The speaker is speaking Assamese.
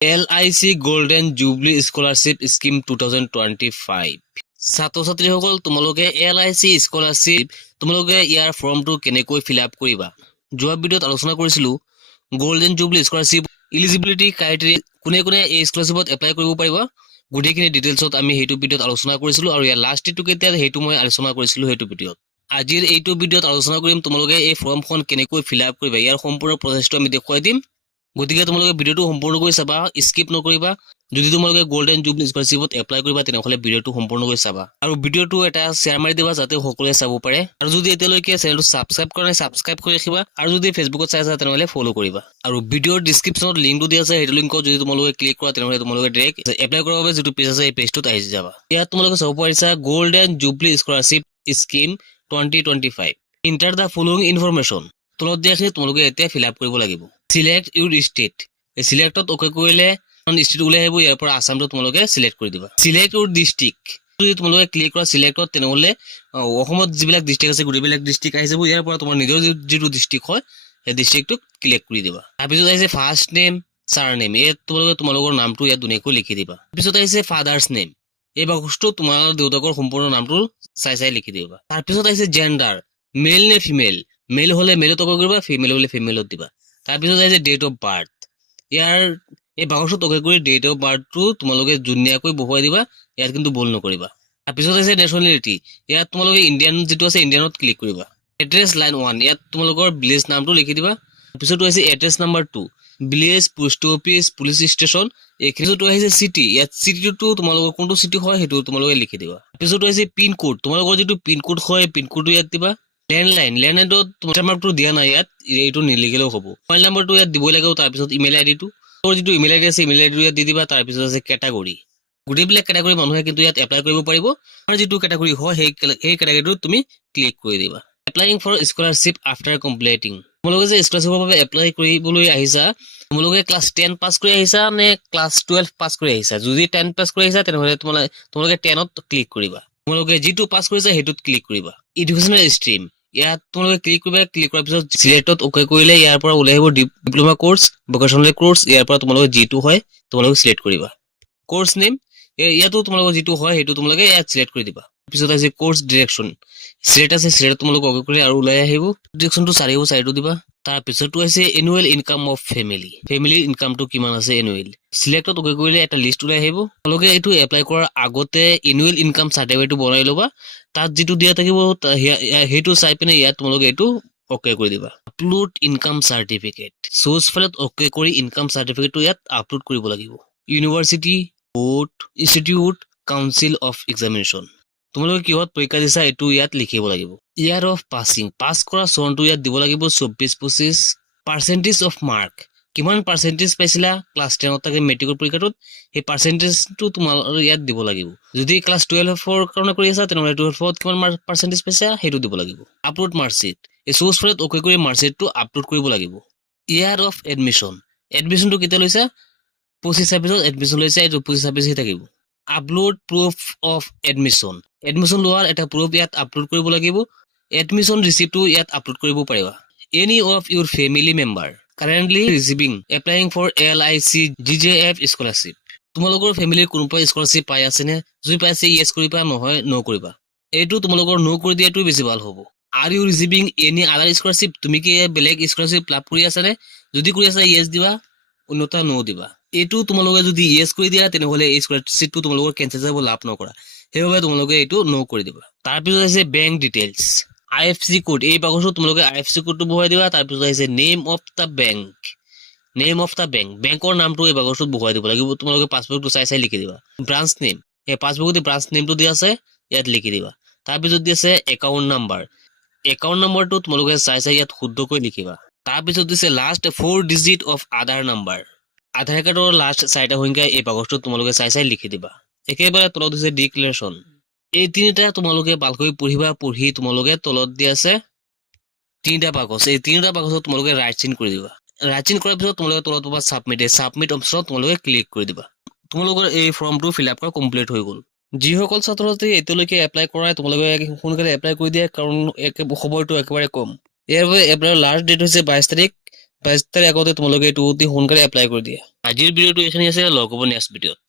LIC golden jubilee scholarship scheme 2025 ছাত্ৰ-ছাত্ৰীসকল তোমালোকে LIC স্কলাৰশ্বিপ তোমালোকে ইয়াৰ ফৰ্মটো কেনেকৈ ফিল আপ কৰিবা যোৱা ভিডিঅ'ত আলোচনা কৰিছিলো golden jubilee scholarship eligibility criteria কোনে কোনে এই স্কলাৰশ্বিপত এপ্লাই কৰিব পাৰিবা গুটেখিনি ডিটেইলছত আমি হেতু ভিডিঅ'ত আলোচনা কৰিছিলো আৰু ইয়াৰ লাষ্ট ডেটটো কেতিয়া হেতু মই আলোচনা কৰিছিলো হেতু ভিডিঅ'ত আজিৰ এইটো ভিডিঅ'ত আলোচনা কৰিম তোমালোকে এই ফৰ্মখন কেনেকৈ ফিল আপ কৰিবা ইয়াৰ সম্পূৰ্ণ প্ৰচেছটো আমি দেখুৱাই দিম গতিকে তোমালোকে ভিডিঅ'টো সম্পূৰ্ণকৈ চাবা স্কিপ নকৰিবা যদি তোমালোকে গোল্ডেন জুবলি স্কলাৰশ্বিপত এপ্লাই কৰিবা তেনেহলে ভিডিঅ'টো সম্পূৰ্ণকৈ চাবা আৰু ভিডিঅ'টো এটা শেয়াৰ মাৰি দিবা যাতে সকলোৱে চাব পাৰে আৰু যদি এতিয়ালৈকে চেনেলটো সাবস্ক্ৰাইব কৰা নাই সাবস্ক্ৰাইব কৰি ৰাখিবা আৰু যদি ফেচবুকত চাই আছা তেনেহলে ফলো কৰিবা আৰু ভিডিঅ'ৰ ডেসক্ৰিপচনত লিংকটো দিয়া আছে হেতু লিংকত যদি তোমালোকে ক্লিক কৰা তেনেহলে তোমালোকে ডাইৰেক্ট এপ্লাই কৰাৰ বাবে যেটো পেজ আছে এই পেজটোত আহি যাবা ইয়াত তোমালোকে চাব পাৰিছা golden jubilee scholarship scheme 2025 enter the following information তলত দিয়াখিনি তোমালোকে এতিয়া ফিল আপ কৰিব লাগিব সিলেক্ট ইউৰ ষ্টেট এই সিলেক্টত ওকে কৰিলে ষ্টেট উলাই আহিব ইয়াৰ পৰা আসামটো তোমালোকে সিলেক্ট কৰি দিবা সিলেক্ট ইউৰ ডিস্ট্ৰিক্ট যদি তোমালোকে ক্লিক কৰা সিলেক্টত তেনেহলে অসমত যিবিলাক ডিস্ট্ৰিক্ট আছে গুটেবিলাক ডিস্ট্ৰিক্ট আহি যাব ইয়াৰ পৰা তোমাৰ নিজৰ যেটো ডিস্ট্ৰিক্ট হয় এই ডিস্ট্ৰিক্টটো ক্লিক কৰি দিবা তাৰপিছত আহিছে ফাৰ্ষ্ট নেম সাৰনেম এই তোমালোকৰ নামটো ইয়াত ধুনীয়াকৈ লিখি দিবা তাৰপিছত আহিছে ফাদাৰ্স নেম এই বাক্সটো তোমাৰ দেউতাকৰ সম্পূৰ্ণ নামটো চাই লিখি দিবা তাৰপিছত আহিছে জেন্ডাৰ মেল নে ফিমেল মেল হলে মেলত ওকে কৰিবা ফিমেল হলে ফিমেলত দিবা তাৰপিছত আহিছে ডেট অফ বাৰ্থ ইয়াৰ এই বাক্সটো ওকে কৰি ডেট অফ বাৰ্থটো তোমালোকে ধুনীয়াকৈ বহুৱাই দিবা ইয়াত কিন্তু ভুল নকৰিবা তাৰপিছত আহিছে নেশ্যনেলিটি ইয়াত তোমালোকে ইণ্ডিয়ান যেটো আছে ইণ্ডিয়ানত ক্লিক কৰিবা এড্ৰেছ লাইন 1 ইয়াত তোমালোকৰ ভিলেজ নামটো লিখি দিবা তাৰপিছত আহিছে address number 2 village post office police station এইখিনিটো আহিছে সিটি ইয়াত সিটিটো তোমালোকৰ কোনটো সিটি হয় হেতু তোমালোকে লিখি দিবা তাৰপিছত আহিছে পিন কোড তোমালোকৰ যেটো পিন কোড হয় পিন কোডটো ইয়াত দিবা লেণ্ডলাইনত তোমাৰ মাৰ্কটো দিয়া নাই ইয়াত এইটো নিলিখিলেও হ'ব মোবাইল নম্বৰটো ইয়াত দিবই লাগিব তাৰপিছত ইমেইল আইডিটো তোমাৰ যেটো ইমেইল আইডি আছে ইমেইল আইডিটো ইয়াত দি দিবা তাৰপিছত আছে ক্যাটাগৰী গুটেবিলাক ক্যাটাগৰী মানুহে কিন্তু ইয়াত এপ্লাই কৰিব পাৰিব আৰু যেটো ক্যাটাগৰী হয় সেই ক্যাটাগৰীটো তুমি ক্লিক কৰি দিবা applying for scholarship after completing তোমালোকে যে স্কলাৰশ্বিপৰ বাবে এপ্লাই কৰিবলৈ আহিছা তোমালোকে ক্লাছ 10 পাস কৰি আহিছা নে ক্লাছ 12 পাস কৰি আহিছা যদি 10 পাস কৰি আহিছা তেনেহলে তোমালোকে 10 ত ক্লিক কৰিবা তোমালোকে যেটো পাস কৰিছা হেতুত ক্লিক কৰিবা এডুকেশনাল ষ্ট্ৰীম ইয়াত তোমালোকে ক্লিক কৰিবা ক্লিক কৰাৰ পিছত সিলেক্টত ওকে কৰিলে ইয়াৰ পৰা ওলাই আহিব ডিপ্লোমা কোৰ্স ভোকেশনাল কোৰ্স ইয়াৰ পৰা তোমালোকে যেটো হয় তোমালোকে সিলেক্ট কৰিবা কোৰ্স নেম ইয়াতো তোমালোকৰ যেটো হয় হেতু তোমালোকে ইয়াত সিলেক্ট কৰি দিবা পিছত আছে কোৰ্স ডিৰেকচন সিলেক্ট আছে সিলেক্ট তোমালোকে ওকে কৰি আৰু ওলাই আহিব ডিৰেকচনটো চাৰিও সাইডটো দিবা তাৰ পিছতো আছে এনুৱেল ইনকাম অফ ফেমিলিৰ ইনকামটো কিমান আছে এনুৱেল সিলেক্টত ওকে কৰিলে এটা লিষ্ট ওলাই আহিব তোমালোকে এইটো এপ্লাই কৰাৰ আগতে এনুৱেল ইনকাম সাৰ্টিফিকেটটো বনাই লবা তাত যেটো দিয়া থাকিব হেতু চাই পিনে ইয়াত তোমালোকে এইটো ওকে কৰি দিবা আপলোড ইনকাম সাৰ্টিফিকেট সোৰ্স ফাইলত ওকে কৰি ইনকাম সাৰ্টিফিকেটটো ইয়াত আপলোড কৰিব লাগিব university board institute council of examination তোমালোকে কিহত পৰীক্ষা দিছা এটো ইয়াত লিখিব লাগিব ইয়াৰ অফ পাসিং পাস কৰা চনটো ইয়াত দিব লাগিব 24-25 পাৰ্সেন্টেজ অফ মাৰ্ক কিমান পাৰ্সেন্টেজ পাইছিলা ক্লাস 10 ত থাকে মেট্ৰিকৰ পৰীক্ষাটোত এই পাৰ্সেন্টেজটো তোমালোকে ইয়াত দিব লাগিব যদি ক্লাস 12 ফৰ কাৰণে কৰি আছা তেনেহলে 12 ত কিমান পাৰ্সেন্টেজ পাইছা হেতু দিব লাগিব আপলোড মাৰ্কশিট এই সোৰ্স ফাইলত ওকে কৰি মাৰ্কশিটটো আপলোড কৰিব লাগিব ইয়াৰ অফ এডমিশনটো কেতিয়া লৈছা 25-26 এডমিশন লৈছা এইটো 25-26 থাকিব আপলোড প্ৰুফ অফ এডমিশন লোৱাৰ এটা প্ৰুফ ইয়াত আপলোড কৰিব লাগিব এডমিশন ৰিসিপ্টটো ইয়াত আপলোড কৰিব পাৰিবা any of your family member currently receiving applying for LIC GJF scholarship তোমালোকৰ ফেমিলিৰ কোনোবা স্কলাৰশ্বিপ পাই আছে নে যদি পাইছে ইয়েস কৰিবা নহয় নো কৰিবা এইটো তোমালোকৰ নো কৰি দিয়াটো বেছি ভাল হ'ব are you receiving any other scholarship তুমি কি বেলেগ স্কলাৰশ্বিপ লাভ কৰি আছা নে যদি কৰি আছা ইয়েস দিবা অন্যথা নো দিবা এইটো তোমালোকে যদি ইয়েস কৰি দিয়া তেনেহলে এই স্কলাৰশ্বিপটো তোমালোকৰ কেনসেল যাব লাভ নকৰা সেইবাবে তোমালোকে এইটো নো কৰি দিবা তাৰপিছত আছে বেংক ডিটেইলছ IFSC কোড এই বাক্সটো তোমালোকে IFSC কোডটো বহুৱাই দিবা তাৰপিছত আছে নেম অফ দা বেংকৰ নামটো এই বাক্সটোত বহুৱাই দিব লাগিব তোমালোকে পাছবুকটো চাই লিখি দিবা ব্ৰাঞ্চ নেম এই পাছবুকতে ব্ৰাঞ্চ নেমটো দি আছে ইয়াত লিখি দিবা তাৰপিছত দি আছে একাউন্ট নম্বৰটো তোমালোকে চাই ইয়াত শুদ্ধকৈ লিখিবা তাৰপিছত দিছে last 4 digit of Aadhaar number Aadhaar কাৰ্ডৰ লাষ্ট 4টা সংখ্যা এই বাক্সটোত তোমালোকে চাই লিখি দিবা একেবাৰে তলত দিছে ডিক্লেৰেশ্যন এই তিনিটা তোমালোকে ভালকৈ পঢ়ি তোমালোকে তলত দি আছে তিনিটা বাক্স এই তিনিটা বাক্সত তোমালোকে ৰাইট চিন কৰি দিবা ৰাইট চিন কৰাৰ পিছত তোমালোকে তলত পাবা সাবমিট অপচনত তোমালোকে ক্লিক কৰি দিবা তোমালোকৰ এই ফৰ্মটো ফিল আপ কৰা কমপ্লিট হৈ গ'ল যিসকল ছাত্ৰ-ছাত্ৰী এতিয়ালৈকে এপ্লাই কৰাই তোমালোকে সোনকালে এপ্লাই কৰি দিয়া কাৰণ সময়টো একেবাৰে কম ইয়াৰ বাবে এপ্লাইৰ লাষ্ট ডেট হৈছে 22 তাৰিখ 22 তাৰিখ আগতে তোমালোকে এইটো অতি সোনকালে এপ্লাই কৰি দিয়া। আজিৰ ভিডিঅ'টো এইখিনি আছে, লগ হ'ব নেক্সট ভিডিঅ'ত।